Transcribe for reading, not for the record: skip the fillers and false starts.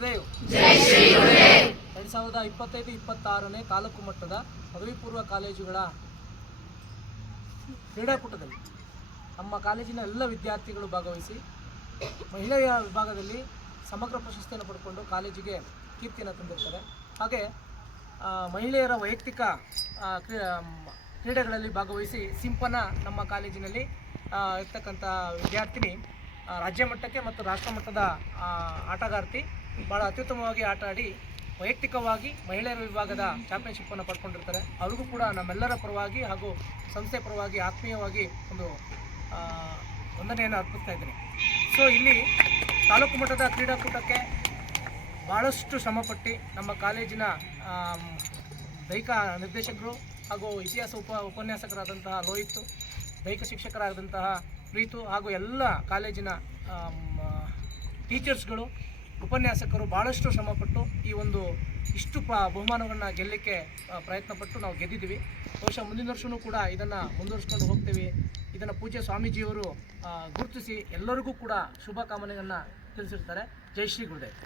ಗುರುದೇವ್. 2025-26ನೇ ತಾಲೂಕು ಮಟ್ಟದ ಪದವಿ ಪೂರ್ವ ಕಾಲೇಜುಗಳ ಕ್ರೀಡಾಕೂಟದಲ್ಲಿ ನಮ್ಮ ಕಾಲೇಜಿನ ಎಲ್ಲ ವಿದ್ಯಾರ್ಥಿಗಳು ಭಾಗವಹಿಸಿ ಮಹಿಳೆಯ ವಿಭಾಗದಲ್ಲಿ ಸಮಗ್ರ ಪ್ರಶಸ್ತಿಯನ್ನು ಪಡ್ಕೊಂಡು ಕಾಲೇಜಿಗೆ ಕೀರ್ತಿಯನ್ನು ತಂದಿರ್ತಾರೆ. ಹಾಗೆ ಮಹಿಳೆಯರ ವೈಯಕ್ತಿಕ ಕ್ರೀಡೆಗಳಲ್ಲಿ ಭಾಗವಹಿಸಿ ಸಿಂಪನ ನಮ್ಮ ಕಾಲೇಜಿನಲ್ಲಿ ಇರ್ತಕ್ಕಂಥ ವಿದ್ಯಾರ್ಥಿನಿ ರಾಜ್ಯ ಮಟ್ಟಕ್ಕೆ ಮತ್ತು ರಾಷ್ಟ್ರ ಮಟ್ಟದ ಆಟಗಾರ್ತಿ ಭಾಳ ಅತ್ಯುತ್ತಮವಾಗಿ ಆಟ ಆಡಿ ವೈಯಕ್ತಿಕವಾಗಿ ಮಹಿಳೆಯರ ವಿಭಾಗದ ಚಾಂಪಿಯನ್ಶಿಪ್ಪನ್ನು ಪಡ್ಕೊಂಡಿರ್ತಾರೆ. ಅವ್ರಿಗೂ ಕೂಡ ನಮ್ಮೆಲ್ಲರ ಪರವಾಗಿ ಹಾಗೂ ಸಂಸ್ಥೆ ಪರವಾಗಿ ಆತ್ಮೀಯವಾಗಿ ಒಂದು ವಂದನೆಯನ್ನು ಅರ್ಪಿಸ್ತಾ ಇದ್ದೀನಿ. ಸೊ ಇಲ್ಲಿ ತಾಲೂಕು ಮಟ್ಟದ ಕ್ರೀಡಾಕೂಟಕ್ಕೆ ಭಾಳಷ್ಟು ಶ್ರಮಪಟ್ಟು ನಮ್ಮ ಕಾಲೇಜಿನ ದೈಹಿಕ ನಿರ್ದೇಶಕರು ಹಾಗೂ ಇತಿಹಾಸ ಉಪನ್ಯಾಸಕರಾದಂತಹ ಲೋಹಿತ್, ದೈಹಿಕ ಶಿಕ್ಷಕರಾದಂತಹ ಪ್ರೀತು ಹಾಗೂ ಎಲ್ಲ ಕಾಲೇಜಿನ ಟೀಚರ್ಸ್ಗಳು, ಉಪನ್ಯಾಸಕರು ಭಾಳಷ್ಟು ಶ್ರಮಪಟ್ಟು ಈ ಒಂದು ಇಷ್ಟು ಬಹುಮಾನವನ್ನು ಗೆಲ್ಲಲಿಕ್ಕೆ ಪ್ರಯತ್ನಪಟ್ಟು ನಾವು ಗೆದ್ದಿದ್ದೀವಿ. ಬಹುಶಃ ಮುಂದಿನ ವರ್ಷವೂ ಕೂಡ ಇದನ್ನು ಮುಂದುವರಿಸ್ಕೊಂಡು ಹೋಗ್ತೀವಿ. ಇದನ್ನು ಪೂಜ್ಯ ಸ್ವಾಮೀಜಿಯವರು ಗುರುತಿಸಿ ಎಲ್ಲರಿಗೂ ಕೂಡ ಶುಭ ಕಾಮನೆಯನ್ನು ತಿಳಿಸಿರ್ತಾರೆ. ಜೈ ಶ್ರೀ ಗುರುದೇವ್.